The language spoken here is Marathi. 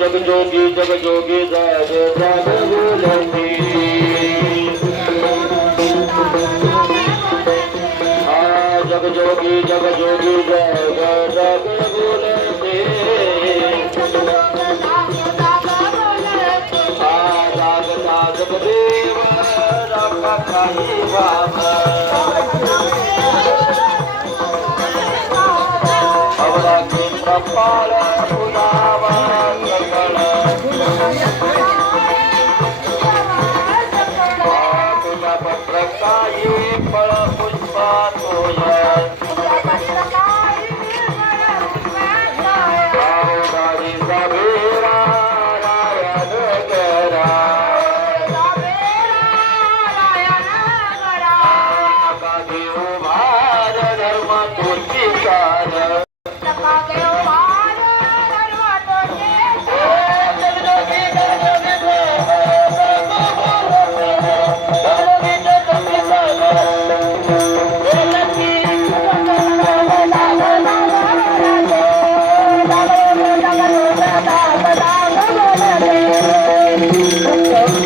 जग जोगी जग जोगी जग जग बोलती जग जोगी जग जोगी जग जग बोलती जाग जाग देव रखा खाई बाबा अवरा के कपाल पुनावा सकल पत्र काही फळ पुष्पा तोय गाडी सभेरा नारायण करा गाडी उभार धर्म तुझी कार Thank you.